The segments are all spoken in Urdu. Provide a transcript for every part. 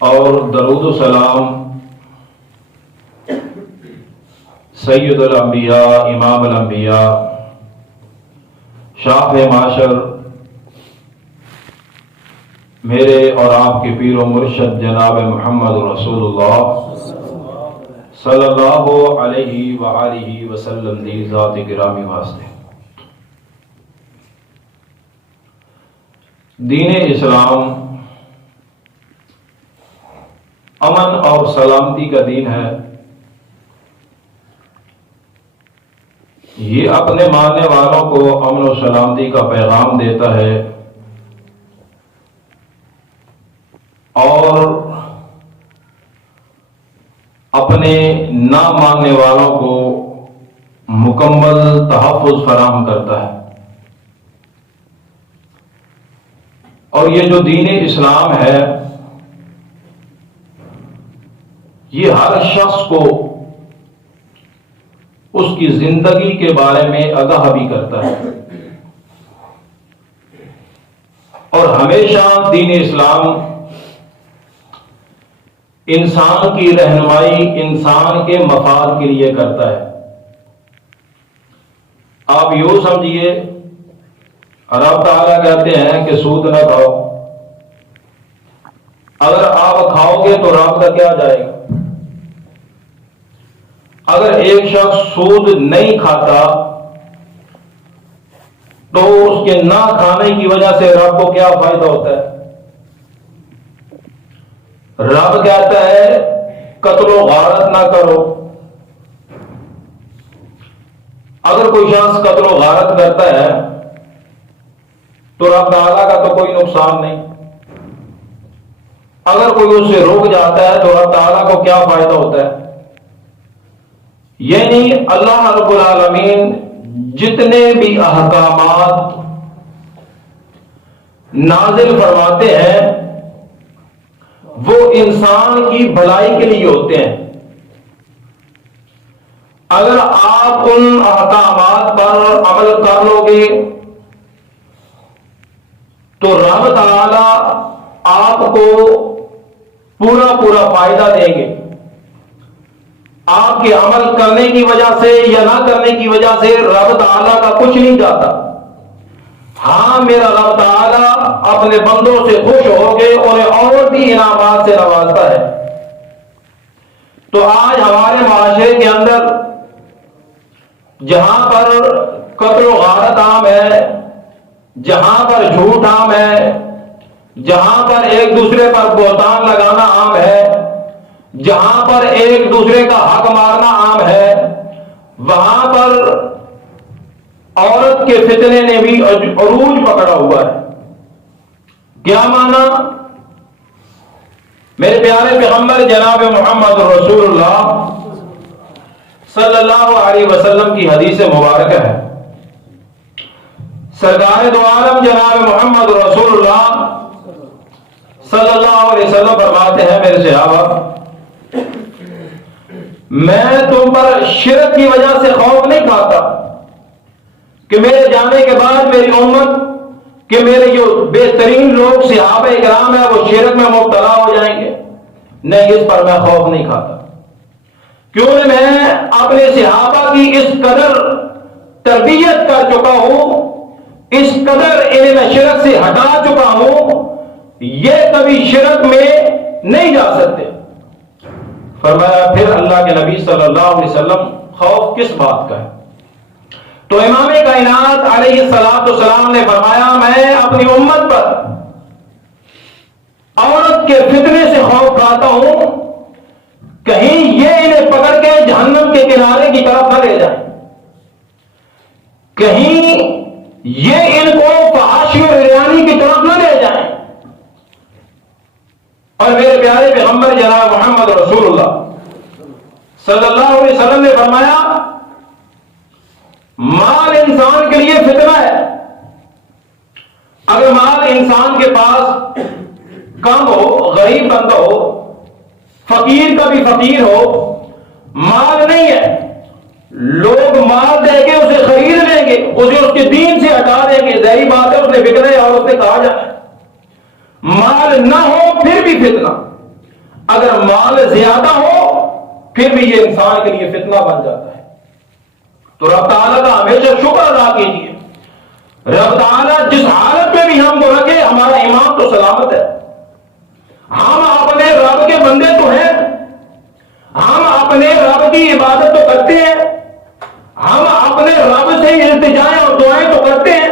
اور درود و سلام سید الانبیاء امام الانبیاء شاہ معاشر میرے اور آپ کے پیر و مرشد جناب محمد رسول اللہ صلی اللہ علیہ وآلہ وسلم دی ذات گرامی واسطے۔ دین اسلام امن اور سلامتی کا دین ہے۔ یہ اپنے ماننے والوں کو امن و سلامتی کا پیغام دیتا ہے اور اپنے نہ ماننے والوں کو مکمل تحفظ فراہم کرتا ہے۔ اور یہ جو دین اسلام ہے یہ ہر شخص کو اس کی زندگی کے بارے میں آگاہ بھی کرتا ہے، اور ہمیشہ دین اسلام انسان کی رہنمائی انسان کے مفاد کے لیے کرتا ہے۔ آپ یوں سمجھیے، رب تعالیٰ کہتے ہیں کہ سود نہ کھاؤ، اگر آپ کھاؤ گے تو رب کا کیا جائے گا؟ اگر ایک شخص سود نہیں کھاتا تو اس کے نہ کھانے کی وجہ سے رب کو کیا فائدہ ہوتا ہے؟ رب کہتا ہے قتل و غارت نہ کرو۔ اگر کوئی شخص قتل و غارت کرتا ہے تو رب تعالیٰ کا تو کوئی نقصان نہیں، اگر کوئی اس سے رک جاتا ہے تو رب تعالیٰ کو کیا فائدہ ہوتا ہے؟ یعنی اللہ رب العالمین جتنے بھی احکامات نازل فرماتے ہیں وہ انسان کی بھلائی کے لیے ہوتے ہیں۔ اگر آپ ان احکامات پر عمل کر لو گے تو رب تعالی آپ کو پورا فائدہ دیں گے۔ آپ کے عمل کرنے کی وجہ سے یا نہ کرنے کی وجہ سے رب تعالیٰ کا کچھ نہیں جاتا۔ ہاں، میرا رب تعالیٰ اپنے بندوں سے خوش ہو کے انہیں اور بھی انعامات سے نوازتا ہے۔ تو آج ہمارے معاشرے کے اندر جہاں پر قتل و غارت عام ہے، جہاں پر جھوٹ عام ہے، جہاں پر ایک دوسرے پر بہتان لگانا عام ہے، جہاں پر ایک دوسرے کا حق مارنا عام ہے، وہاں پر عورت کے فتنے نے بھی عروج پکڑا ہوا ہے۔ کیا مانا؟ میرے پیارے پیغمبر جناب محمد رسول اللہ صلی اللہ علیہ وسلم کی حدیث مبارکہ ہے، سرکار دو عالم جناب محمد رسول اللہ صلی اللہ علیہ وسلم فرماتے ہیں، میرے صحابہ، میں تم پر شرک کی وجہ سے خوف نہیں کھاتا کہ میرے جانے کے بعد میری امت کہ میرے جو بہترین لوگ صحابہ کرام ہیں وہ شرک میں مبتلا ہو جائیں گے۔ نہیں، اس پر میں خوف نہیں کھاتا، کیوں میں اپنے صحابہ کی اس قدر تربیت کر چکا ہوں، اس قدر انہیں میں شرک سے ہٹا چکا ہوں، یہ کبھی شرک میں نہیں جا سکتے۔ فرمایا پھر اللہ کے نبی صلی اللہ علیہ وسلم خوف کس بات کا ہے؟ تو امام کائنات علیہ السلام نے فرمایا میں اپنی امت پر عورت کے فتنے سے خوف کھاتا ہوں، کہیں یہ انہیں پکڑ کے جہنم کے کنارے کی طرف نہ لے جائیں، کہیں یہ ان کو فحاشی و عریانی کی طرف نہ لے جائیں۔ اور میرے پیارے پیغمبر جناب محمد رسول اللہ صلی اللہ علیہ وسلم نے فرمایا مال انسان کے لیے فتنہ ہے۔ اگر مال انسان کے پاس کم ہو، غریب بندہ ہو، فقیر کا بھی فقیر ہو، مال نہیں ہے، لوگ مال دے کے اسے خرید لیں گے، اسے اس کے دین سے ہٹا دیں گے، ظاہری بات ہے اس نے بکنا ہے اور اس نے کہا جائے۔ مال نہ ہو پھر بھی فتنہ، اگر مال زیادہ ہو پھر بھی یہ انسان کے لیے فتنہ بن جاتا ہے. تو رب تعالیٰ کا ہمیشہ شکر ادا کیجیے. رب تعالیٰ جس حالت میں بھی ہم کو رکھے ہمارا ایمان تو سلامت ہے. ہم اپنے رب کے بندے تو ہیں, ہم اپنے رب کی عبادت تو کرتے ہیں, ہم اپنے رب سے التجائیں اور دعائیں تو کرتے ہیں.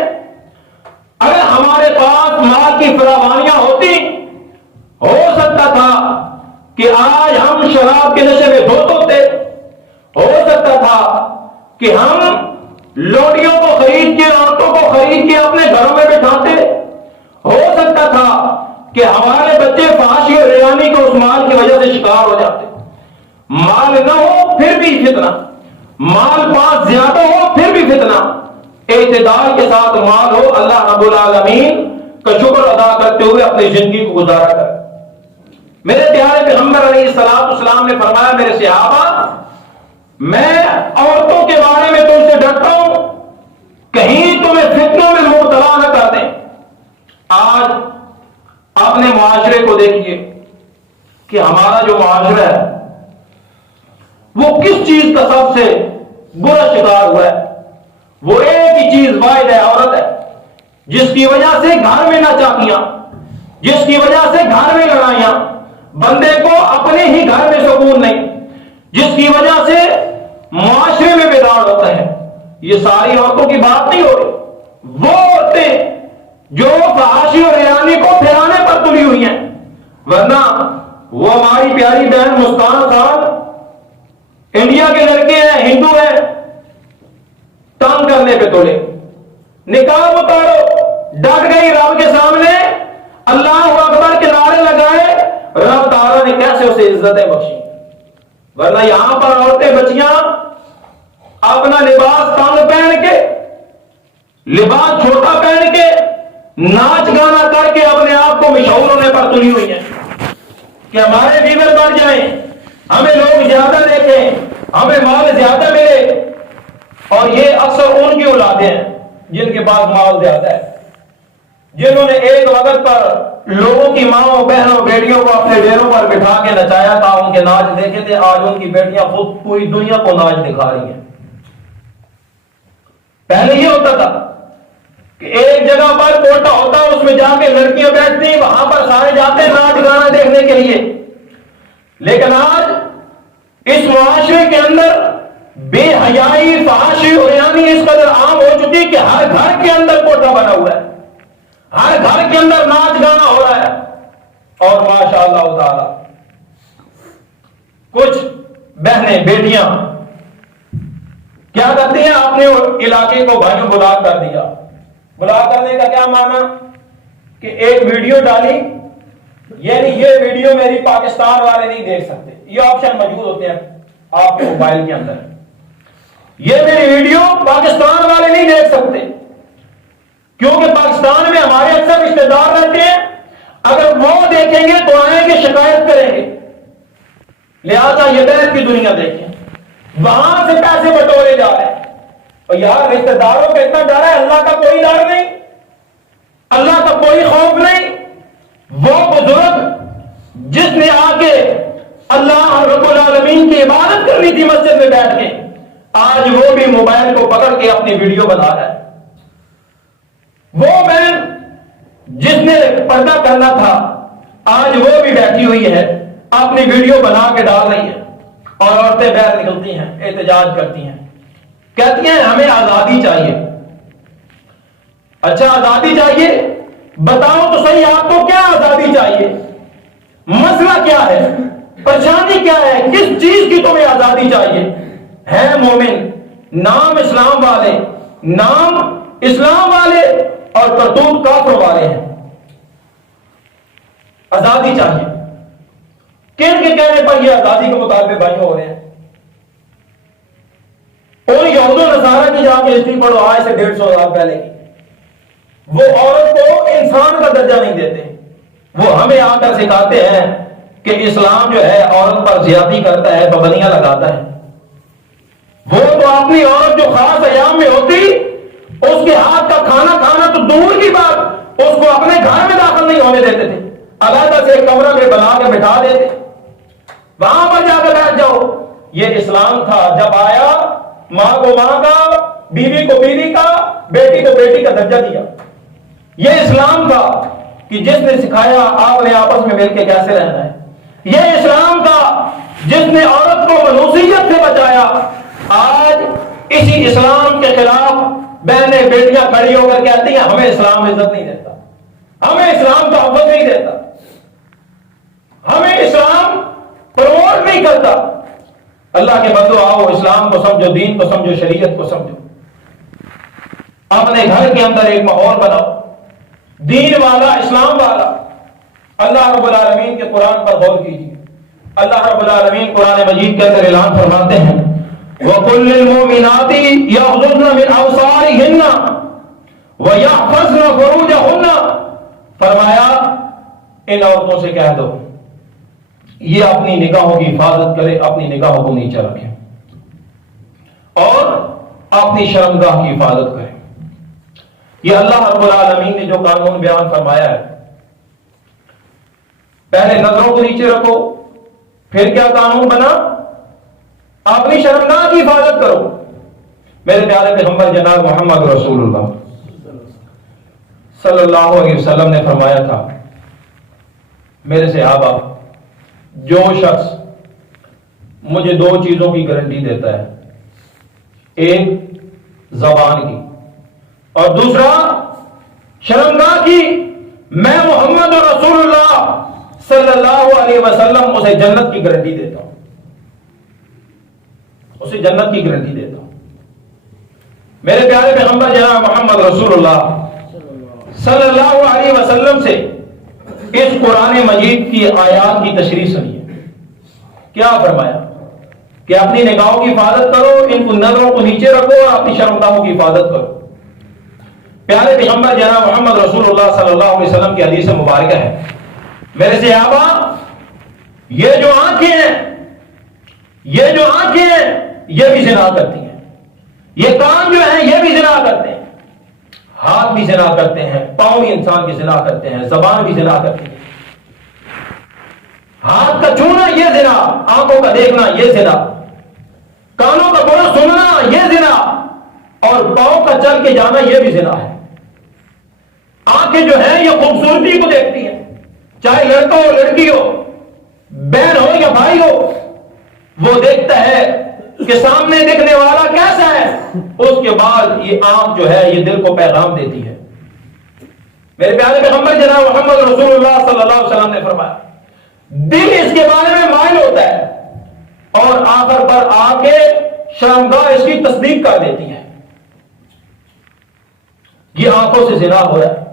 اگر ہمارے پاس مال کی فراوانیاں ہوتی ہو سکتا تھا کہ آج ہم شراب کے نشے میں دھوت ہوتے, ہو سکتا تھا کہ ہم لوڈیوں کو خرید کے, عورتوں کو خرید کے اپنے گھروں میں بٹھاتے, ہو سکتا تھا کہ ہمارے بچے فحاشی اور ریانی کو اس مال کی وجہ سے شکار ہو جاتے. مال نہ ہو پھر بھی فتنہ, مال پاس زیادہ ہو پھر بھی فتنہ. اعتدال کے ساتھ مال ہو, اللہ رب العالمین کا شکر ادا کرتے ہوئے اپنی زندگی کو گزارا کر. میرے پیارے پیغمبر علیہ السلام نے فرمایا, میرے صحابہ میں عورتوں کے بارے میں تم سے ڈرتا ہوں کہیں تمہیں فتنوں میں مبتلا نہ کر دیں. آج اپنے معاشرے کو دیکھیے کہ ہمارا جو معاشرہ ہے وہ کس چیز کا سب سے برا شکار ہوا ہے. وہ ایک ہی چیز واحد ہے, عورت ہے, جس کی وجہ سے گھر میں ناچاکیاں, جس کی وجہ سے گھر میں لڑائیاں, بندے کو اپنے ہی گھر میں سکون نہیں, جس کی وجہ سے معاشرے میں بگاڑ ہوتا ہے. یہ ساری عورتوں کی بات نہیں ہو رہی, وہ عورتیں جو فحاشی اور ریانی کو پھیلانے پر تلی ہوئی ہیں, ورنہ وہ ہماری پیاری بہن مسکان خان انڈیا کے لڑکے ہیں, ہندو ہیں, تنگ کرنے پہ تلے. نقاب اتارو, ڈٹ گئی رب کے سامنے, اللہ اکبر کے نعرے لگائے, رب تعالیٰ نے کیسے اسے عزتیں بخشی. ورنہ یہاں پر عورتیں بچیاں اپنا لباس تنگ پہن کے, لباس چھوٹا پہن کے, ناچ گانا کر کے اپنے آپ کو مشہور ہونے پر تلی ہوئی ہیں کہ ہمارے ویور بڑھ جائیں, ہمیں لوگ زیادہ دیکھیں, ہمیں مال زیادہ ملے. اور یہ اکثر ان کی اولادیں ہیں جن کے پاس مال زیادہ ہے, جنہوں نے ایک وقت پر لوگوں کی ماں بہنوں بیٹیوں کو اپنے ڈیروں پر بٹھا کے نچایا تھا, ان کے ناچ دیکھے تھے. آج ان کی بیٹیاں خود پوری دنیا کو ناچ دکھا رہی ہیں. پہلے یہ ہوتا تھا کہ ایک جگہ پر کوٹا ہوتا, اس میں جا کے لڑکیاں بیٹھتی, وہاں پر سارے جاتے ناچ گانا دیکھنے کے لیے. لیکن آج اس معاشرے کے اندر بے حیائی, فحاشی اور ریانی اس قدر عام ہو چکی کہ ہر گھر کے اندر کوٹا بنا ہوا ہے, ہر گھر کے اندر ناچ گانا ہو رہا ہے. اور ماشاء اللہ تعالی کچھ بہنیں بیٹیاں کیا کرتی ہیں, اپنے علاقے کو بھائیوں بلاک کر دیا. بلاک کرنے کا کیا معنی کہ ایک ویڈیو ڈالی, یعنی یہ ویڈیو میری پاکستان والے نہیں دیکھ سکتے. یہ آپشن موجود ہوتے ہیں آپ کے موبائل کے اندر, یہ میری ویڈیو پاکستان والے نہیں دیکھ سکتے کیونکہ پاکستان میں ہمارے اکثر رشتے دار رہتے ہیں, اگر وہ دیکھیں گے تو آئیں گے, شکایت کریں گے. لہذا یہ بیت کی دنیا دیکھیں, وہاں سے پیسے بٹورے جا رہے ہیں. اور یار رشتے داروں پہ اتنا ڈر ہے, اللہ کا کوئی ڈر نہیں, اللہ کا کوئی خوف نہیں. وہ بزرگ جس نے آ کے اللہ رب العالمین کی عبادت کرنی تھی مسجد میں بیٹھ کے, آج وہ بھی موبائل کو پکڑ کے اپنی ویڈیو بنا رہا ہے. وہ بہن جس نے پردہ کرنا تھا آج وہ بھی بیٹھی ہوئی ہے, اپنی ویڈیو بنا کے ڈال رہی ہے. اور عورتیں باہر نکلتی ہیں, احتجاج کرتی ہیں, کہتی ہیں ہمیں آزادی چاہیے. اچھا آزادی چاہیے, بتاؤ تو صحیح آپ کو کیا آزادی چاہیے, مسئلہ کیا ہے, پریشانی کیا ہے, کس چیز کی تمہیں آزادی چاہیے؟ ہے مومن, نام اسلام والے, نام اسلام والے اور کرتوت کافر والے ہیں. آزادی چاہیے, کن کے کہنے پر یہ آزادی کے مطالبے بھائیوں ہو رہے ہیں؟ اور یہود و نصارہ کی جا کے ہسٹری پڑھو آج سے 150 سال پہلے کی, وہ عورت کو انسان کا درجہ نہیں دیتے. وہ ہمیں آ کر سکھاتے ہیں کہ اسلام جو ہے عورت پر زیادتی کرتا ہے, پابندیاں لگاتا ہے. وہ تو اپنی عورت جو خاص ایام میں ہوتی, اس کے ہاتھ کا کھانا کھانا تو دور کی بات, اس کو اپنے گھر میں داخل نہیں ہونے دیتے تھے, علیحدہ سے ایک کمرہ میں بنا کے بٹھا دیتے, وہاں پر جا کے بیٹھ جاؤ. یہ اسلام تھا. جب آیا ماں کو ماں کا، بیوی کو بیوی کا، بیٹی کو بیٹی کا درجہ دیا. یہ اسلام تھا کہ جس نے سکھایا آپ نے آپس میں مل کے کیسے رہنا ہے. یہ اسلام تھا جس نے عورت کو منوسیت سے بچایا. آج اسی اسلام کے خلاف بہنیں بیٹیاں کھڑی ہو کر کہتی ہیں ہمیں اسلام عزت نہیں دیتا، ہمیں اسلام تحفظ نہیں دیتا، ہمیں اسلام پروموٹ نہیں کرتا. اللہ کے بندو آؤ اسلام کو سمجھو، دین کو سمجھو، شریعت کو سمجھو. اپنے گھر کے اندر ایک ماحول بناؤ دین والا، اسلام والا. اللہ رب العالمین کے قرآن پر غور کیجیے. اللہ رب العالمین قرآن مجید کے اندر اعلان فرماتے ہیں وَقُلْ لِلْمُؤْمِنَاتِ يَغْضُضْنَ مِنْ أَبْصَارِهِنَّ وَيَحْفَظْنَ فُرُوجَهُنَّ. فرمایا ان عورتوں سے کہہ دو یہ اپنی نگاہوں کی حفاظت کرے، اپنی نگاہوں کو نیچے رکھے اور اپنی شرمگاہ کی حفاظت کرے. یہ اللہ رب العالمین نے جو قانون بیان فرمایا ہے، پہلے نظروں کو نیچے رکھو، پھر کیا قانون بنا؟ اپنی شرمگاہ کی حفاظت کرو. میرے پیارے پیغمبر جناب محمد رسول اللہ صلی اللہ علیہ وسلم نے فرمایا تھا میرے صحابہ جو شخص مجھے دو چیزوں کی گارنٹی دیتا ہے، ایک زبان کی اور دوسرا شرمگاہ کی، میں محمد رسول اللہ صلی اللہ علیہ وسلم اسے جنت کی گارنٹی دیتا ہوں، اسے جنت کی گارنٹی دیتا ہوں. میرے پیارے پیغمبر جناب محمد رسول اللہ صلی اللہ علیہ وسلم سے اس قرآن مجید کی آیات کی تشریح سنیے. کیا فرمایا کہ اپنی نگاہوں کی حفاظت کرو، ان کو نظروں کو نیچے رکھو اور اپنی شرمگاہوں کی حفاظت کرو. پیارے پیغمبر جناب محمد رسول اللہ صلی اللہ علیہ وسلم کی حدیث مبارکہ ہے میرے صحابہ یہ جو آنکھیں ہیں یہ بھی زنا کرتی ہیں، یہ کان جو ہیں یہ بھی زنا کرتے ہیں، ہاتھ بھی زنا کرتے ہیں، پاؤں بھی انسان کی زنا کرتے ہیں، زبان بھی زنا کرتی ہے. ہاتھ کا چھونا یہ زنا، آنکھوں کا دیکھنا یہ زنا، کانوں کا بولا سننا یہ زنا، اور پاؤں کا چل کے جانا یہ بھی زنا ہے. آنکھیں جو ہیں یہ خوبصورتی کو دیکھتی ہیں، چاہے لڑکا ہو لڑکی ہو، بہن ہو یا بھائی ہو، وہ دیکھتا ہے کہ سامنے دیکھنے والا کیسا ہے، اس کے بعد یہ آنکھ جو ہے یہ دل کو پیغام دیتی ہے. میرے پیارے پیغمبر جناب محمد رسول اللہ صلی اللہ علیہ وسلم نے فرمایا دل اس کے بارے میں مائل ہوتا ہے اور آخر پر آ کے شرمگاہ اس کی تصدیق کر دیتی ہے. یہ آنکھوں سے زنا ہو رہا ہے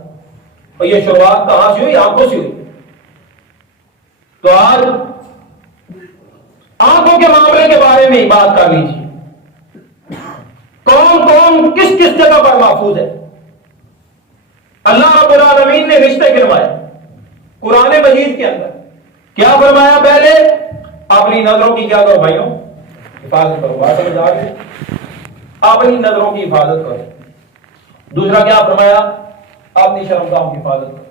اور یہ شروعات کہاں سے ہوئی؟ آنکھوں سے ہوئی. تو آج آنکھوں کے معاملے کے بارے میں بات کر لیجیے. کون کس کس جگہ پر محفوظ ہے؟ اللہ رب العالمین نے رشتے گنوائے قرآن مجید کے اندر. کیا فرمایا؟ پہلے اپنی نظروں کی کیا کرو بھائیوں؟ حفاظت کرو. بات سمجھ آ گئی؟ اپنی نظروں کی حفاظت کرو. دوسرا کیا فرمایا؟ اپنی شرمگاہوں کی حفاظت کرو.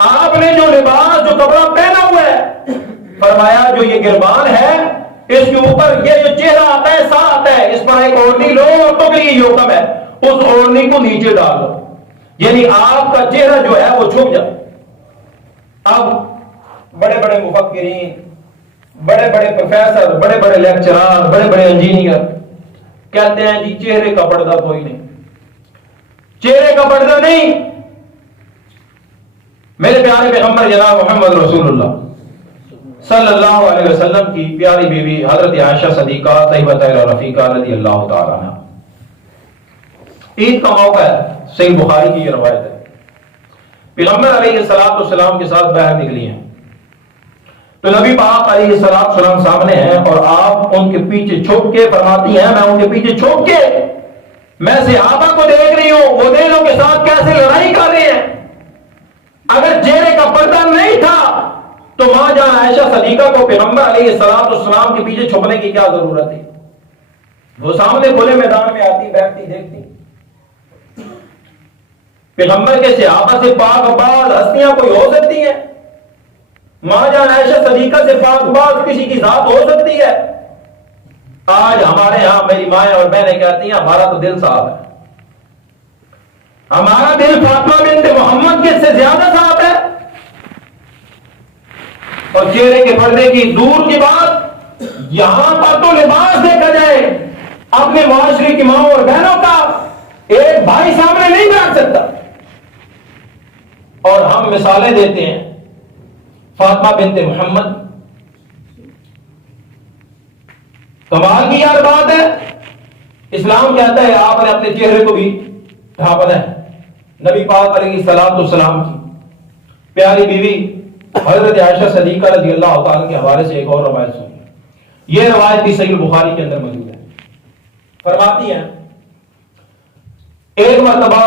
آپ نے جو لباس جو کپڑا پہنا ہوا ہے فرمایا جو یہ گربان ہے اس کے اوپر یہ جو چہرہ آتا ہے سا آتا ہے، اس پر ایک اوڑھنی لو اور تو یہ حکم ہے اس اوڑھنی کو نیچے ڈال دو، یعنی آپ کا چہرہ جو ہے وہ چھپ جائے. اب بڑے بڑے مفکرین، بڑے بڑے پروفیسر، بڑے بڑے لیکچرار، بڑے بڑے انجینئر کہتے ہیں جی چہرے کا پردہ کوئی نہیں، چہرے کا پردہ نہیں. میرے پیارے پیغمبر جناب محمد رسول اللہ صلی اللہ علیہ وسلم کی پیاری بیوی حضرت عائشہ صدیقہ طیبہ رفیقہ رضی اللہ تعالی عنہ، عید کا موقع ہے، صحیح بخاری کی یہ روایت ہے. پیغمبر علیہ السلام کے ساتھ باہر نکلی ہیں تو نبی پاک علیہ السلام سامنے ہیں اور آپ ان کے پیچھے چھپ کے فرماتی ہیں میں ان کے پیچھے چھپ کے میں صحابہ کو دیکھ رہی ہوں وہ دینوں کے ساتھ کیسے لڑائی کر رہے ہیں. اگر چہرے کا پردہ نہیں تھا تو ماں جان عائشہ صدیقہ کو پیغمبر علیہ السلام کے پیچھے چھپنے کی کیا ضرورت تھی؟ وہ سامنے کھلے میدان میں آتی بیٹھتی دیکھتی. پیغمبر کے صحابہ سے پاک باز ہستیاں کوئی ہو سکتی ہیں؟ ماں جان عائشہ صدیقہ سے پاک باز کسی کی ذات ہو سکتی ہے؟ آج ہمارے ہاں میری مائیں اور بہنیں کہتی ہیں ہمارا تو دل صاف ہے، ہمارا دل فاطمہ بنت محمد کے سے زیادہ صاف ہے، اور چہرے کے پردے کی دور کی بات، یہاں پر تو لباس دیکھا جائے اپنے معاشرے کی ماں اور بہنوں کا ایک بھائی سامنے نہیں بیٹھ سکتا، اور ہم مثالیں دیتے ہیں فاطمہ بنت محمد۔ کمال کی یار بات ہے، اسلام کہتا ہے آپ نے اپنے چہرے کو بھی ڈھانپنا ہے۔ نبی پاک علیہ الصلوۃ والسلام کی پیاری بیوی حضرت عائشہ صدیقہ رضی اللہ تعالیٰ کے حوالے سے ایک اور روایت سنی، یہ روایت بھی صحیح بخاری کے اندر موجود ہے۔ فرماتی ہیں ایک مرتبہ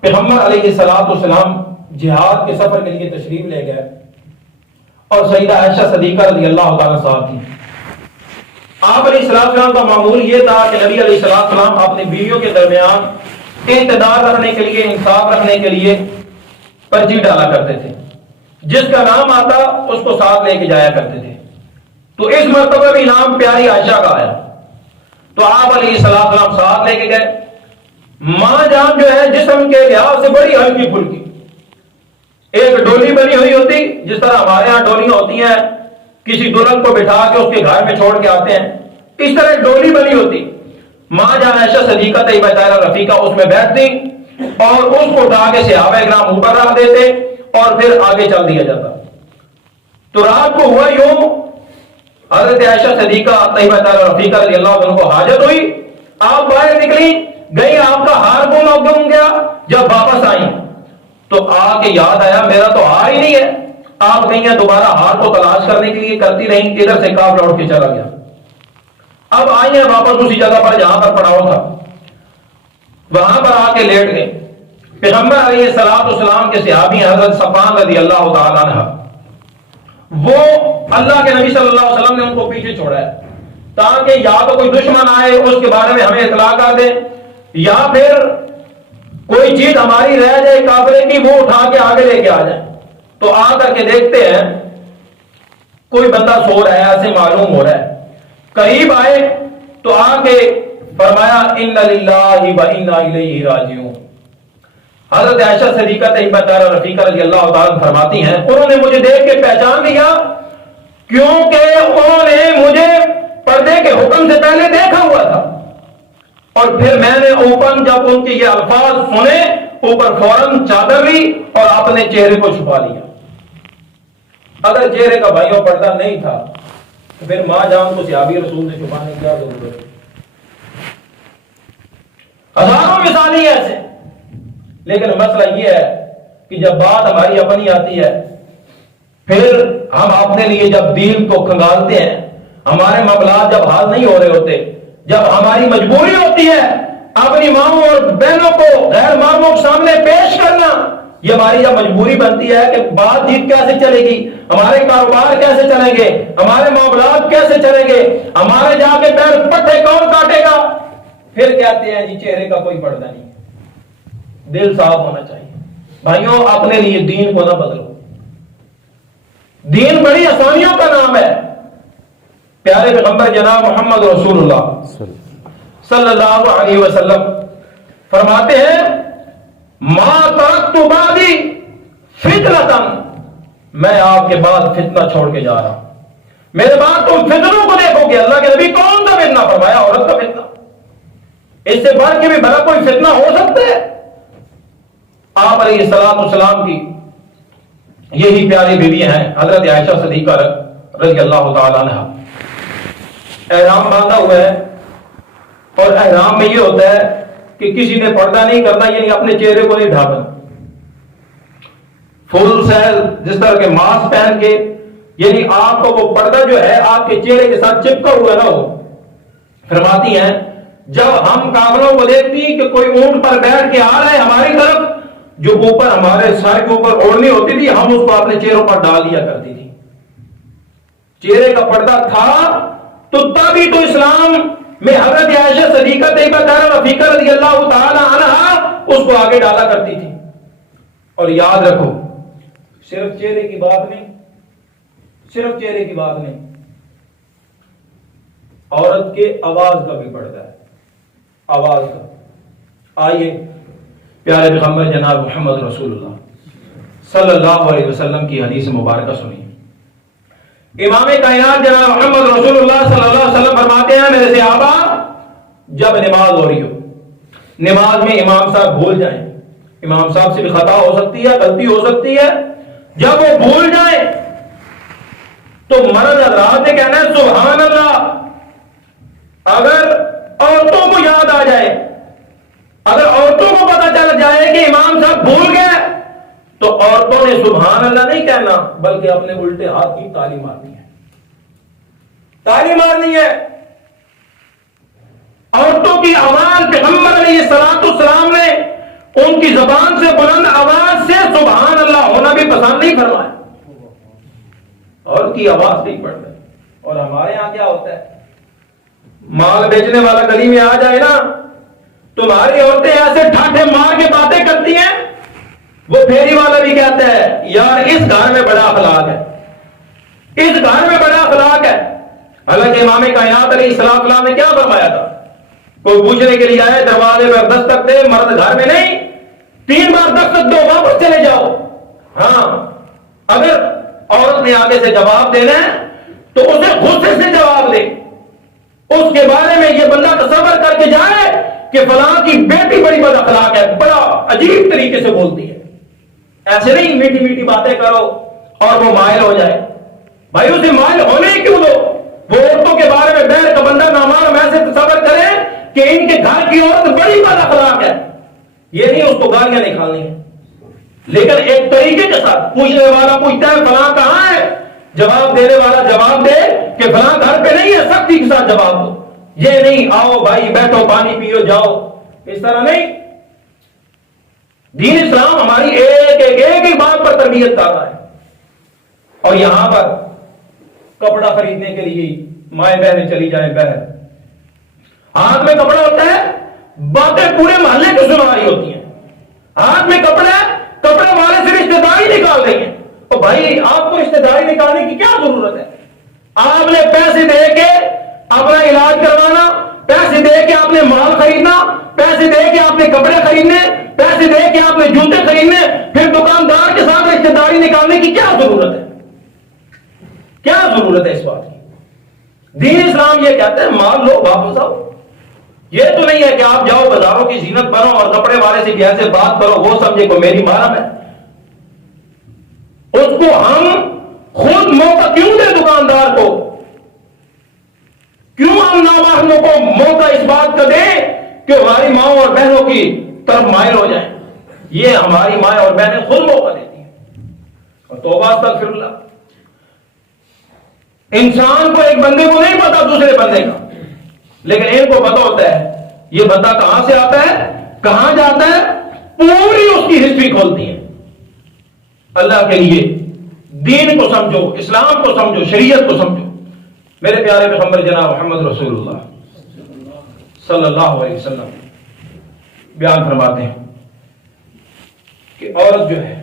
پیغمبر علیہ الصلوۃ والسلام جہاد کے سفر کے لیے تشریف لے گئے، اور سیدہ عائشہ صدیقہ رضی اللہ تعالیٰ صاحب تھی۔ آپ علیہ السلام کا معمول یہ تھا کہ نبی علیہ السلام اپنی بیویوں کے درمیان اعتدال رکھنے کے لیے، انصاف رکھنے کے لیے پرچی ڈالا کرتے تھے، جس کا نام آتا اس کو ساتھ لے کے جایا کرتے تھے۔ تو اس مرتبہ بھی نام پیاری عائشہ کا آیا، تو آپ علیہ السلام ساتھ لے کے گئے۔ ماں جان جو ہے جسم کے لحاظ سے بڑی ہلکی پھلکی، ایک ڈولی بنی ہوئی ہوتی، جس طرح ہمارے یہاں ڈولیاں ہوتی ہیں، کسی دلہن کو بٹھا کے اس کے گھر میں چھوڑ کے آتے ہیں، اس طرح ایک ڈولی بنی ہوتی۔ ماں جان عائشہ صدیقہ طیبہ طاہرہ رفیقہ اس میں بیٹھتی اور اس کو اٹھا کے صحابہ کرام اوپر رکھ دیتے اور پھر آگے چل دیا جاتا۔ تو رات کو ہوا یوں، حضرت عائشہ صدیقہ طیبہ طاہرہ رفیقہ رضی اللہ عنہ کو حاجت ہوئی، آپ باہر نکلی، گئی، آپ کا ہار گم گیا۔ جب واپس آئی تو آ کے یاد آیا میرا تو ہار ہی نہیں ہے۔ آپ گئی ہیں دوبارہ ہار کو تلاش کرنے کے لیے، کرتی رہی، ادھر سے کاف لوٹ کے چلا گیا۔ اب آئی ہیں واپس اسی جگہ پر جہاں پر پڑاؤ تھا، وہاں پر آ کے لیٹ گئے۔ پیغمبر علیہ السلام کے صحابی حضرت صفوان رضی اللہ تعالیٰ عنہ، وہ اللہ کے نبی صلی اللہ علیہ وسلم نے ان کو پیچھے چھوڑا ہے تاکہ یا تو کوئی دشمن آئے اس کے بارے میں ہمیں اطلاع کر دے، یا پھر کوئی چیز ہماری رہ جائے کافرے کی، وہ اٹھا کے آگے لے کے آ جائے۔ تو آ کر کے دیکھتے ہیں کوئی بندہ سو رہا ہے، ایسے معلوم ہو رہا ہے۔ قریب آئے تو آ کے فرمایا اِنَّ لِلَّهِ وَإِنَّا إِلَيْهِ رَاجِعُونَ۔ حضرت عائشہ صدیقہ طیبہ طاہرہ رفیقہ رضی اللہ تعالیٰ فرماتی ہیں انہوں نے مجھے دیکھ کے پہچان لیا، کیونکہ انہوں نے مجھے پردے کے حکم سے پہلے دیکھا ہوا تھا، اور پھر میں نے اوپن جب ان کے یہ الفاظ سنے، اوپر فوراً چادر لی اور اپنے چہرے کو چھپا لیا۔ اگر چہرے کا بھائیوں پردہ نہیں تھا تو پھر ماں جان کو صحابی رسول سے چھپانے کی کیا ضرورت ہے؟ ہزاروں مثالیں ایسے، لیکن مسئلہ یہ ہے کہ جب بات ہماری اپنی آتی ہے، پھر ہم اپنے لیے جب دین کو کھنگالتے ہیں، ہمارے معاملات جب حل نہیں ہو رہے ہوتے، جب ہماری مجبوری ہوتی ہے اپنی ماؤں اور بہنوں کو غیر ماؤں کے سامنے پیش کرنا، یہ ہماری جب مجبوری بنتی ہے کہ بات چیت کیسے چلے گی، ہمارے کاروبار کیسے چلیں گے، ہمارے معاملات کیسے چلیں گے، ہمارے جا کے پیر پٹھے کون کاٹے گا، پھر کہتے ہیں جی چہرے کا کوئی پردہ نہیں ہے۔ دل صاف ہونا چاہیے بھائیوں، اپنے لیے دین کو نہ بدلو، دین بڑی آسانیوں کا نام ہے۔ پیارے پیغمبر جناب محمد رسول اللہ صلی اللہ علیہ وسلم فرماتے ہیں ما ترکت بعدی فتنۃ، میں آپ کے بعد فتنہ چھوڑ کے جا رہا ہوں، میرے بعد تم فتنوں کو دیکھو گے۔ اللہ کے نبی کون سا فتنہ فرمایا؟ عورت کا فتنہ، اس سے بڑھ کے بھی بڑا کوئی فتنہ ہو سکتا ہے؟ آپ علیہ الصلوۃ والسلام کی یہی پیاری بیویاں ہیں حضرت عائشہ صدیقہ رضی اللہ تعالی عنہ۔ احرام باندھا ہوا ہے، اور احرام میں یہ ہوتا ہے کہ کسی نے پردہ نہیں کرنا، یعنی اپنے چہرے کو نہیں ڈھانپنا، فل سیل جس طرح کے ماسک پہن کے، یعنی آپ کو وہ پردہ جو ہے آپ کے چہرے کے ساتھ چپکا ہوا نہ ہو۔ فرماتی ہیں جب ہم کافروں کو دیکھتی کہ کوئی اونٹ پر بیٹھ کے آ رہا ہے ہماری طرف، جو اوپر ہمارے سر کے اوپر اوڑھنی ہوتی تھی، ہم اس کو اپنے چہروں پر ڈال دیا کرتی تھی۔ چہرے کا پردہ تھا تو تبھی تو اسلام میں حضرت عائشہ صدیقہ طیبہ طاہرہ رفیقہ رضی اللہ تعالی عنہا اس کو آگے ڈالا کرتی تھی۔ اور یاد رکھو صرف چہرے کی بات نہیں، صرف چہرے کی بات نہیں، عورت کے آواز کا بھی پڑتا ہے، آواز کا۔ آئیے پیارے پیغمبر جناب محمد رسول اللہ صلی اللہ علیہ وسلم کی حدیث مبارکہ سنیے۔ امام کائنات جناب محمد رسول اللہ صلی اللہ علیہ وسلم فرماتے ہیں میرے صحابہ، جب نماز ہو رہی ہو، نماز میں امام صاحب بھول جائیں، امام صاحب سے بھی خطا ہو سکتی ہے، غلطی ہو سکتی ہے، جب وہ بھول جائیں تو مرد حضرات نے کہنا ہے سبحان اللہ۔ اگر عورتوں کو یاد آ جائے، اگر عورتوں کو پتا چل جائے کہ امام صاحب بھول گئے، تو عورتوں نے سبحان اللہ نہیں کہنا بلکہ اپنے الٹے ہاتھ کی تالی مارنی ہے، تالی مارنی ہے۔ عورتوں کی آواز پیغمبر علیہ السلام نے ان کی زبان سے بلند آواز سے سبحان اللہ ہونا بھی پسند نہیں فرمایا، اور کی آواز نہیں پڑ رہی۔ اور ہمارے یہاں کیا ہوتا ہے، مال بیچنے والا گلی میں آ جائے نا، تمہاری عورتیں ایسے ٹھاٹھے مار کے باتیں کرتی ہیں، وہ پھیری والا بھی کہتا ہے یار اس گھر میں بڑا اخلاق ہے، اس گھر میں بڑا اخلاق ہے۔ حالانکہ امام کائنات علیہ السلام نے کیا فرمایا تھا، کوئی پوچھنے کے لیے آئے دروازے پر دستک دے، مرد گھر میں نہیں، 3 بار دستک دو، واپس چلے جاؤ۔ ہاں اگر عورت نے آگے سے جواب دینا ہے تو اسے غصے سے جواب دے، اس کے بارے میں یہ بندہ تصور کر کے جائے کہ فلاں کی بیٹی بڑی بد اخلاق ہے، بڑا عجیب طریقے سے بولتی ہے۔ ایسے نہیں میٹھی میٹھی باتیں کرو اور وہ مائل ہو جائے، بھائی اسے مائل ہونے ہی کیوں دو؟ وہ عورتوں کے بارے میں بہر کا بندہ نامعلوم ایسے تصور کرے کہ ان کے گھر کی عورت بڑی بد اخلاق ہے، یہ نہیں اس کو گالیاں نکالنی ہے، لیکن ایک طریقے کے ساتھ پوچھنے والا پوچھتا ہے فلاں کہاں ہے، جواب دینے والا جواب دے کہ فلاں گھر پہ نہیں ہے، سختی کے ساتھ جواب دو، یہ نہیں آؤ بھائی بیٹھو پانی پیو جاؤ، اس طرح نہیں۔ دین اسلام ہماری ایک بات پر تربیت کر رہا ہے۔ اور یہاں پر کپڑا خریدنے کے لیے مائیں بہنیں چلی جائیں، بہن ہاتھ میں کپڑا ہوتا ہے، باتیں پورے محلے کی سنا رہی ہوتی ہیں، ہاتھ میں کپڑا، کپڑے والے سے رشتے داری نکال رہی ہیں۔ تو بھائی آپ کو رشتے داری نکالنے کی کیا ضرورت ہے؟ آپ نے پیسے دے کے اپنا علاج کروانا، پیسے دے کے آپ نے مال خریدنا، پیسے دے کے آپ نے کپڑے خریدنے، پیسے دے کے آپ نے جوتے خریدنے، پھر دکاندار کے ساتھ رشتے داری نکالنے کی کیا ضرورت ہے؟ کیا ضرورت ہے اس بات کی؟ دین اسلام یہ کہتا ہے مال لو واپس آؤ۔ یہ تو نہیں ہے کہ آپ جاؤ بازاروں کی زینت بنو اور کپڑے والے سے بھی ایسے بات کرو وہ سمجھے کو میری محرم ہے۔ اس کو ہم خود موقع کیوں دیں دکاندار کو؟ کیوں ہم نامحرموں کو موقع اس بات کا دیں کہ ہماری ماؤں اور بہنوں کی طرف مائل ہو جائیں؟ یہ ہماری مائیں اور بہنیں خود موقع دیتی ہیں۔ اور توبہ استغفر اللہ، انسان کو ایک بندے کو نہیں پتا دوسرے بندے کا، لیکن ان کو پتا ہوتا ہے یہ بندہ کہاں سے آتا ہے، کہاں جاتا ہے، پوری اس کی ہسٹری کھولتی ہے۔ اللہ کے لیے دین کو سمجھو، اسلام کو سمجھو، شریعت کو سمجھو۔ میرے پیارے پیغمبر جناب محمد رسول اللہ صلی اللہ علیہ وسلم بیان فرماتے ہیں کہ عورت جو ہے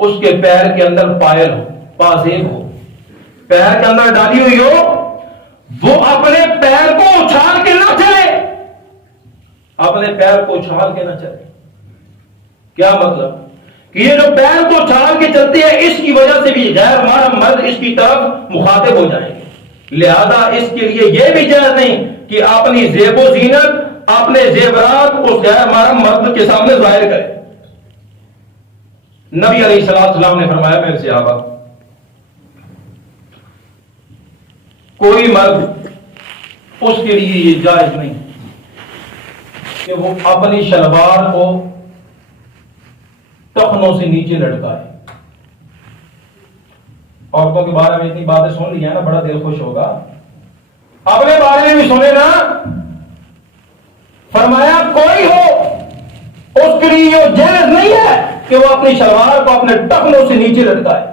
اس کے پیر کے اندر پائل ہو، پازیب ہو، پیر کے اندر ڈالی ہوئی ہو، وہ اپنے پیر کو اچھال کے نہ چلے، اپنے پیر کو اچھال کے نہ چلے۔ کیا مطلب؟ کہ یہ جو پیر کو اچھال کے چلتے ہیں اس کی وجہ سے بھی غیر محرم مرد اس کی طرف مخاطب ہو جائیں گے، لہذا اس کے لیے یہ بھی جائز نہیں کہ اپنی زیب و زینت، اپنے زیورات اس غیر محرم مرد کے سامنے ظاہر کرے۔ نبی علیہ السلام نے فرمایا میرے صحابہ، کوئی مرد اس کے لیے یہ جائز نہیں کہ وہ اپنی شلوار کو ٹخنوں سے نیچے لٹکائے۔ عورتوں کے بارے میں اتنی باتیں سن لی ہیں نا، بڑا دل خوش ہوگا، اپنے بارے میں بھی سنے نا۔ فرمایا کوئی ہو اس کے لیے یہ جائز نہیں ہے کہ وہ اپنی شلوار کو اپنے ٹخنوں سے نیچے لٹکائے۔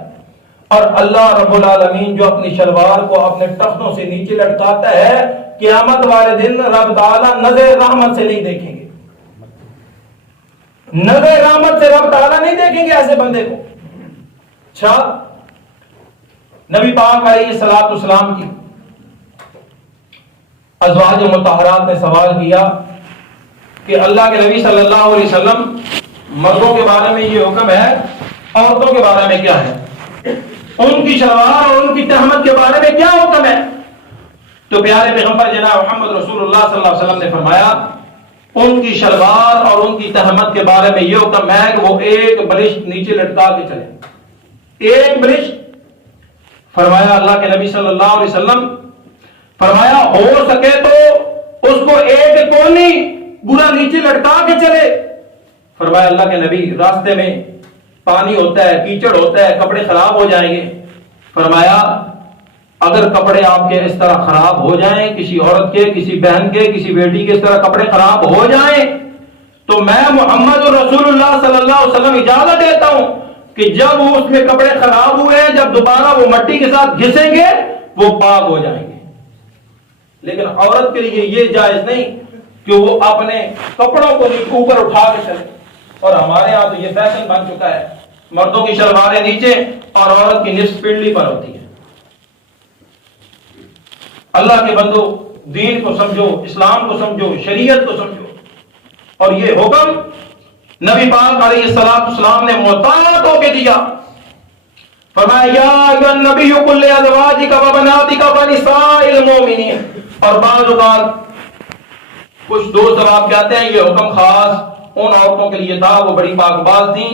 اور اللہ رب العالمین جو اپنی شلوار کو اپنے ٹخنوں سے نیچے لٹکاتا ہے، قیامت والے دن رب تعالیٰ نظر رحمت سے نہیں دیکھیں گے، نظر رحمت سے رب تعالیٰ نہیں دیکھیں گے ایسے بندے کو۔ اچھا نبی پاک علیہ الصلوۃ والسلام کی ازواج مطہرات نے سوال کیا کہ اللہ کے نبی صلی اللہ علیہ وسلم مردوں کے بارے میں یہ حکم ہے، عورتوں کے بارے میں کیا ہے؟ ان کی شلوار اور ان کی تہمت کے بارے میں کیا حکم ہے؟ تو پیارے پیغمبر جناب محمد رسول اللہ صلی اللہ علیہ وسلم نے فرمایا ان کی شلوار اور ان کی تہمت کے بارے میں یہ حکم ہے کہ وہ ایک بلشت نیچے لٹکا کے چلے، ایک بلشت۔ فرمایا اللہ کے نبی صلی اللہ علیہ وسلم، فرمایا ہو سکے تو اس کو ایک کونی پورا نیچے لٹکا کے چلے۔ فرمایا اللہ کے نبی راستے میں پانی ہوتا ہے، کیچڑ ہوتا ہے، کپڑے خراب ہو جائیں گے۔ فرمایا اگر کپڑے آپ کے اس طرح خراب ہو جائیں، کسی عورت کے، کسی بہن کے، کسی بیٹی کے اس طرح کپڑے خراب ہو جائیں، تو میں محمد رسول اللہ صلی اللہ علیہ وسلم اجازت دیتا ہوں کہ جب وہ اس میں کپڑے خراب ہوئے ہیں، جب دوبارہ وہ مٹی کے ساتھ گھسیں گے وہ پاک ہو جائیں گے۔ لیکن عورت کے لیے یہ جائز نہیں کہ وہ اپنے کپڑوں کو اوپر اٹھا کے چلے، اور ہمارے یہاں تو یہ فیشن بن چکا ہے، مردوں کی شلواریں نیچے اور عورت کی نصف پنڈلی پر ہوتی ہے۔ اللہ کے بندو دین کو سمجھو، اسلام کو سمجھو، شریعت کو سمجھو، اور یہ حکم نبی پاک علیہ الصلوۃ والسلام نے محتاط ہو کے دیا۔ فرمایا یا ایھا النبی قل لازواجک وبناتک ونساء المؤمنین، اور بعض اوقات کچھ دوست آپ کہتے ہیں یہ حکم خاص ان عورتوں کے لیے تھا، وہ بڑی پاک باز تھیں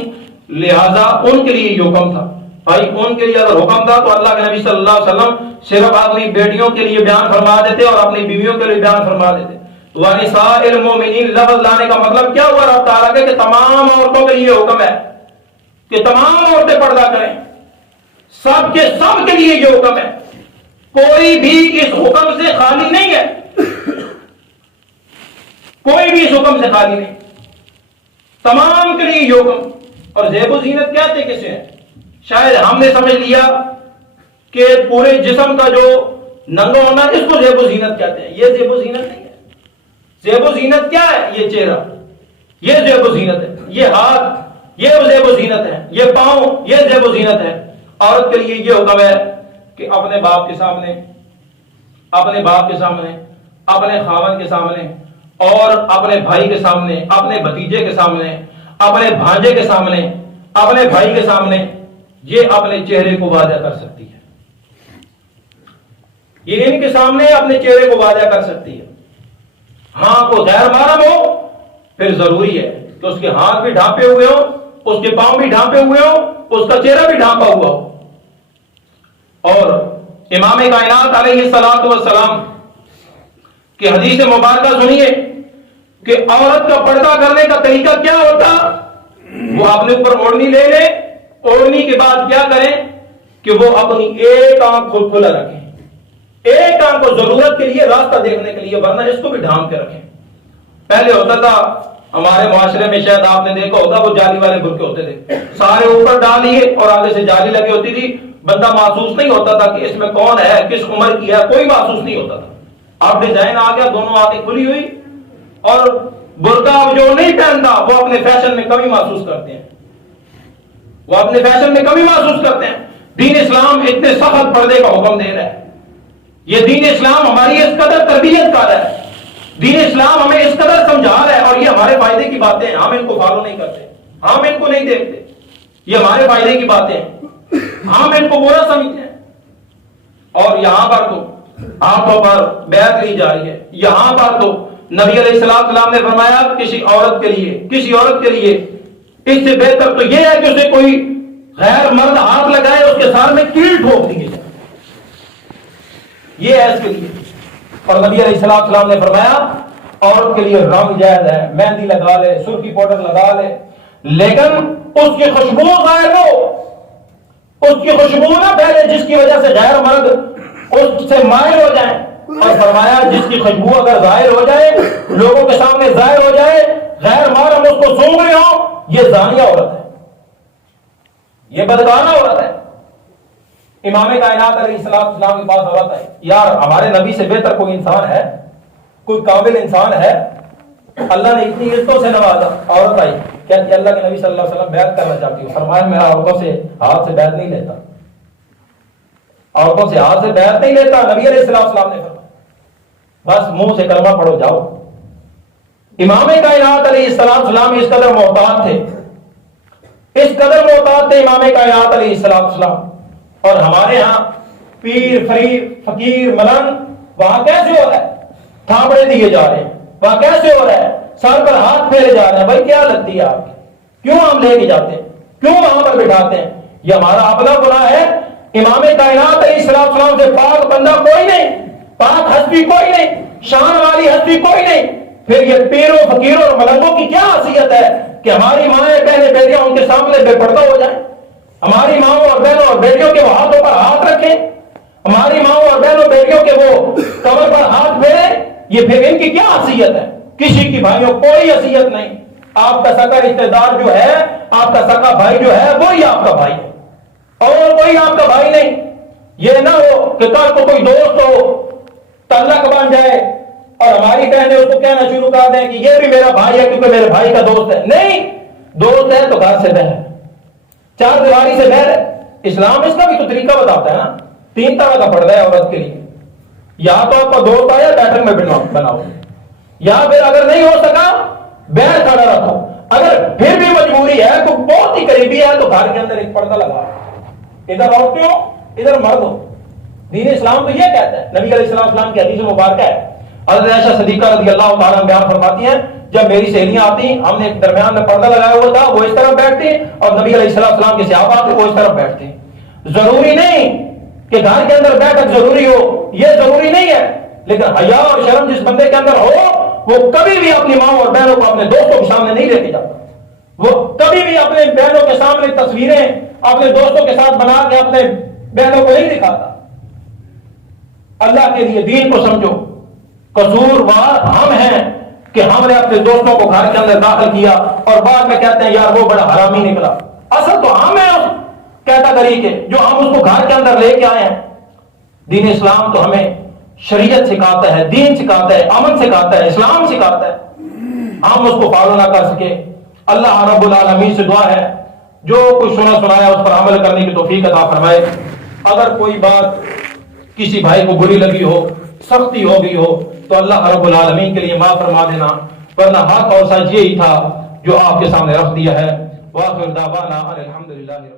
لہذا ان کے لیے یہ حکم تھا۔ بھائی ان کے لیے اگر حکم تھا تو اللہ کے نبی صلی اللہ علیہ وسلم صرف اپنی بیٹیوں کے لیے بیان فرما دیتے اور اپنی بیویوں کے لیے بیان فرما دیتے۔ وَنِسَاءِ الْمُؤْمِنِينَ لفظ لانے کا مطلب کیا ہوا رب تعالیٰ کے کہ تمام عورتوں کے لیے حکم ہے کہ تمام عورتیں پردہ کریں، سب کے سب کے لیے یہ حکم ہے، کوئی بھی اس حکم سے خالی نہیں ہے، کوئی بھی اس حکم سے خالی نہیں، تمام کے لیے یہ حکم۔ اور زیب و زینت کہتے کسے ہیں؟ شاید ہم نے سمجھ لیا کہ پورے جسم کا جو ننگا ہونا اس کو زیب و زینت کہتے ہیں، یہ زیب و زینت نہیں ہے۔ زیب و زینت کیا ہے؟ یہ چہرہ، یہ زیب و زینت ہے، یہ ہاتھ، یہ زیب و زینت ہے، یہ پاؤں، یہ زیب و زینت ہے۔ عورت کے لیے یہ حکم ہے کہ اپنے باپ کے سامنے، اپنے باپ کے سامنے، اپنے خاوند کے سامنے، اور اپنے بھائی کے سامنے، اپنے بھتیجے کے سامنے، اپنے بھانجے کے سامنے، اپنے بھائی کے سامنے یہ اپنے چہرے کو واضح کر سکتی ہے، یہ ان کے سامنے اپنے چہرے کو واضح کر سکتی ہے۔ ہاں کوئی غیر محرم ہو پھر ضروری ہے کہ اس کے ہاتھ بھی ڈھانپے ہوئے ہو، اس کے پاؤں بھی ڈھانپے ہوئے ہو، اس کا چہرہ بھی ڈھانپا ہوا ہو۔ اور امام کائنات علیہ الصلوۃ والسلام کی حدیث مبارکہ سنیے کہ عورت کا پردہ کرنے کا طریقہ کیا ہوتا؟ وہ اپنے اوپر اوڑھنی لے لے، اوڑھنی کے بعد کیا کریں کہ وہ اپنی ایک آنکھ کھلا رکھیں، ایک آنکھ کو ضرورت کے لیے، راستہ دیکھنے کے لیے، ورنہ اس کو بھی ڈھانپ کے رکھیں۔ پہلے ہوتا تھا ہمارے معاشرے میں، شاید آپ نے دیکھا ہوگا، وہ جالی والے برقع ہوتے تھے، سارے اوپر ڈال لیے اور آگے سے جالی لگی ہوتی تھی، بندہ محسوس نہیں ہوتا تھا کہ اس میں کون ہے، کس عمر کی ہے، کوئی محسوس نہیں ہوتا تھا۔ اب ڈیزائن آ گیا، دونوں آنکھیں کھلی ہوئی، اور برقع جو نہیں پہنتا وہ اپنے فیشن میں کمی محسوس کرتے ہیں، وہ اپنے فیشن میں کمی محسوس کرتے ہیں۔ دین اسلام اتنے سخت پردے کا حکم دے رہا ہے، یہ دین اسلام ہماری اس قدر تربیت کر رہا ہے، دین اسلام ہمیں اس قدر سمجھا رہا ہے، اور یہ ہمارے فائدے کی باتیں ہیں، ہم ان کو فالو نہیں کرتے، ہم ان کو نہیں دیکھتے، یہ ہمارے فائدے کی باتیں ہیں، ہم ان کو برا سمجھتے ہیں۔ اور یہاں پر تو عام طور پر بیعت لی جا رہی ہے، یہاں پر تو نبی علیہ السلام نے فرمایا کسی عورت کے لیے اس سے بہتر تو یہ ہے کہ اسے کوئی غیر مرد ہاتھ لگائے، اس کے سر میں کیل ٹھوک دی جائے، یہ ہے اس کے لیے۔ اور نبی علیہ السلام نے فرمایا عورت کے لیے رنگ جائز ہے، مہندی لگا لے، سرخی پاؤڈر لگا لے، لیکن اس کی خوشبو ظاہر ہو، اس کی خوشبو نہ پھیلے جس کی وجہ سے غیر مرد اس سے مائل ہو جائیں۔ اور فرمایا جس کی خوشبو اگر ظاہر ہو جائے، لوگوں کے سامنے ظاہر ہو جائے، غیر محرم اس کو سونگ رہے ہو، یہ زانیہ عورت ہے، یہ بدکارہ عورت ہے۔ امام کائنات علیہ السلام کے پاس عورت ہے، یار ہمارے نبی سے بہتر کوئی انسان ہے، کوئی قابل انسان ہے؟ اللہ نے اتنی عزتوں سے نوازا، عورت آئی کہتی اللہ کے نبی صلی اللہ علیہ وسلم بیعت کرنا چاہتی ہوں۔ فرمایا میں عورتوں سے ہاتھ سے بیعت نہیں لیتا۔ عورتوں سے ہاتھ سے بیعت نہیں لیتا. نبی علیہ السلام نے فرمایا بس منہ سے کلمہ پڑھو جاؤ. امام کائنات علیہ السلام اس قدر محتاط تھے, اس قدر محتاط تھے امام کائنات علیہ السلام. اور ہمارے ہاں پیر فقیر ملنگ وہاں کیسے ہو رہا ہے, تھاپڑے دیے جا رہے ہیں, وہاں کیسے ہو رہا ہے, سر پر ہاتھ پھیرے جا رہے ہیں. بھائی کیا لگتی ہے آپ کی, کیوں ہم لے کے جاتے ہیں, کیوں وہاں پر بٹھاتے ہیں؟ یہ ہمارا اپنا گناہ ہے. امام کائنات علیہ السلام سے پاک بندہ کوئی نہیں, پاک ہستی کوئی نہیں, شان والی ہستی کوئی نہیں. پھر یہ پیروں فقیروں اور ملنگوں کی کیا حیثیت ہے کہ ہماری مائیں بہنیں بیٹیاں ان کے سامنے بے پردہ ہو جائیں, ہماری ماؤں اور بہنوں اور بیٹیوں کے وہ ہاتھوں پر ہاتھ رکھیں, ہماری ماؤں اور بہنوں بیٹیوں کے وہ کمر پر ہاتھ پھیریں؟ یہ پھر ان کی کیا حیثیت ہے؟ کسی کی بھائیوں کوئی حیثیت نہیں. آپ کا سگا رشتہ دار جو ہے, آپ کا سگا بھائی جو ہے وہی آپ کا بھائی ہے, اور کوئی آپ کا بھائی نہیں. یہ نہ ہو کہ کل کو کوئی دوست ہو تعلق بن جائے اور ہماری بہنیں اس کو کہنا شروع کر دیں کہ یہ بھی میرا بھائی ہے کیونکہ میرے بھائی کا دوست ہے. نہیں, دوست ہے تو گھر سے بہر, چار دیواری سے بہر ہے. اسلام اس کا بھی تو طریقہ بتاتا ہے نا. 3 طرح کا پردہ ہے عورت کے لیے, یا تو آپ کا دوست آیا بیٹھک میں بناؤ, یا پھر اگر نہیں ہو سکا بیر کھڑا رکھو. اگر پھر بھی مجبوری ہے تو بہت ہی قریبی ہے تو گھر کے اندر ایک پردہ لگا, ادھر عورتیں ہو ادھر مرد ہو. دین اسلام تو یہ کہتا ہے. نبی علیہ السلام کی حدیث مبارکہ ہے, حضرت عائشہ صدیقہ رضی اللہ تعالیٰ بیان فرماتی ہیں جب میری سہیلیاں آتی ہم نے ایک درمیان میں پردہ لگایا ہوا تھا, وہ اس طرف بیٹھتی اور نبی علیہ السلام کے صحابہ آتے وہ اس طرف بیٹھتے. ضروری نہیں کہ گھر کے اندر بیٹھک ضروری ہو, یہ ضروری نہیں ہے, لیکن حیا اور شرم جس بندے کے اندر ہو وہ کبھی بھی اپنی ماں اور بہنوں کو اپنے دوستوں کے سامنے نہیں لے کے جاتا. وہ کبھی بھی اپنے بہنوں کے سامنے تصویریں اپنے دوستوں کے ساتھ بنا کے اپنے بہنوں کو نہیں دکھاتا. اللہ کے لیے دین کو سمجھو. قصوروار ہم ہیں کہ ہم نے اپنے دوستوں کو گھر کے اندر داخل کیا اور بعد میں کہتے ہیں یار وہ بڑا حرامی نکلا. اصل تو ہم ہیں اس کیٹیگری کے جو ہم اس کو گھر کے اندر لے کے آئے ہیں. دین اسلام تو ہمیں شریعت سکھاتا ہے, دین سکھاتا ہے, امن سکھاتا ہے, اسلام سکھاتا ہے. ہم اس کو فالو نہ کر سکے. اللہ رب العالمین سے دعا ہے جو کچھ سنایا اس پر عمل کرنے کی توفیق عطا فرمائے. اگر کوئی بات کسی بھائی کو بری لگی ہو, سختی ہو گئی ہو تو اللہ رب العالمین کے لیے معاف فرما دینا, ورنہ حق اور سچ یہی تھا جو آپ کے سامنے رکھ دیا ہے. وآخر دعوانا الحمدللہ.